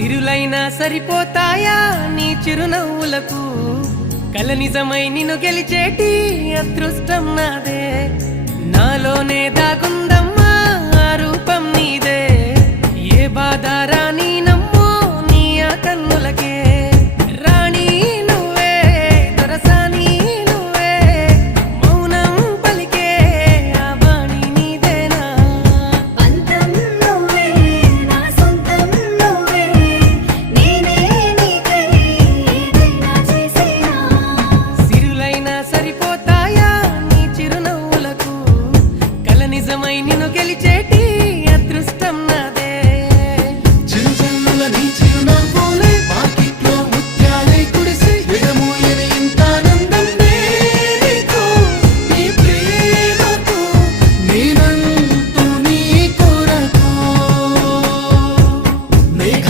సిరులైనా సరిపోతాయా నీ చిరునవ్వులకు కల నిజమై నిన్ను గెలిచేటి అదృష్టం నాదే నాలోనే దాగుందమ్మా ఆ రూపం నీదే ఏ బాధ రాని